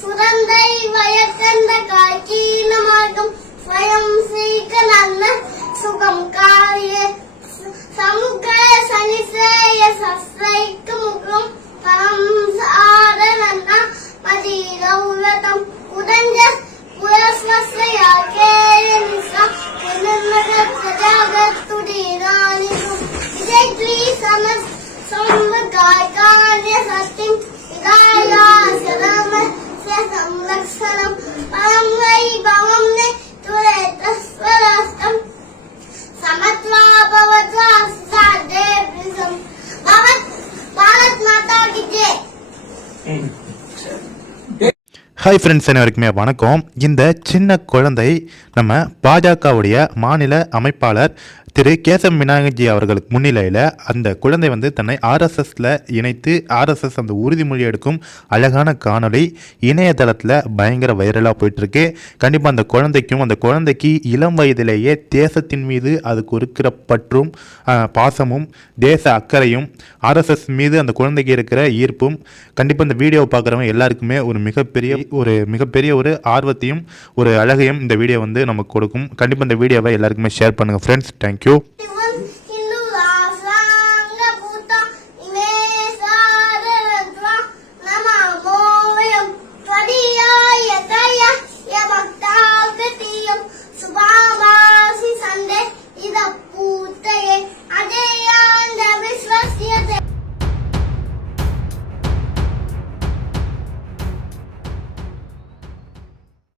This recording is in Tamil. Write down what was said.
சுரந்தை வயக்கந்த காக்கீன மார்க்கம் ஸ்வயம் சீக்க நல்ல சுகம் காரிய சமுக சலிசய சஸ்ரைக்கு முகம் பரம் ஆரணன்னா மதியில உலகம் உடஞ்ச புரஸ்மஸ்ரையாகே நிசம் புனர்மக பிரஜாகத்துடீரானிதும் இதை த்ரீ சமஸ் சம்பகாய் காரிய சஸ்திம் விதாயா சதா ஹாய் ஃப்ரெண்ட்ஸ் அனைவருக்குமே வணக்கம். இந்த சின்ன குழந்தை நம்ம பாஜகவுடைய மாநில அமைப்பாளர் திரு கேசவ் விநாயகஜி அவர்களுக்கு முன்னிலையில் அந்த குழந்தை வந்து தன்னை ஆர்எஸ்எஸில் இணைத்து ஆர்எஸ்எஸ் அந்த உறுதிமொழி எடுக்கும் அழகான காணொலி இணையதளத்தில் பயங்கர வைரலாக போயிட்டுருக்கு. கண்டிப்பாக அந்த குழந்தைக்கும் அந்த குழந்தைக்கு இளம் வயதிலேயே தேசத்தின் மீது அதுக்கு இருக்கிற பற்றும் பாசமும் தேச அக்கறையும் ஆர்எஸ்எஸ் மீது அந்த குழந்தைக்கு இருக்கிற ஈர்ப்பும் கண்டிப்பாக இந்த வீடியோவை பார்க்குறவங்க எல்லாருக்குமே ஒரு மிகப்பெரிய ஒரு மிகப்பெரிய ஒரு ஆர்வத்தையும் ஒரு அழகையும் இந்த வீடியோ வந்து நமக்கு கொடுக்கும். கண்டிப்பாக இந்த வீடியோவை எல்லாருக்குமே ஷேர் பண்ணுங்கள் ஃப்ரெண்ட்ஸ் Thank you.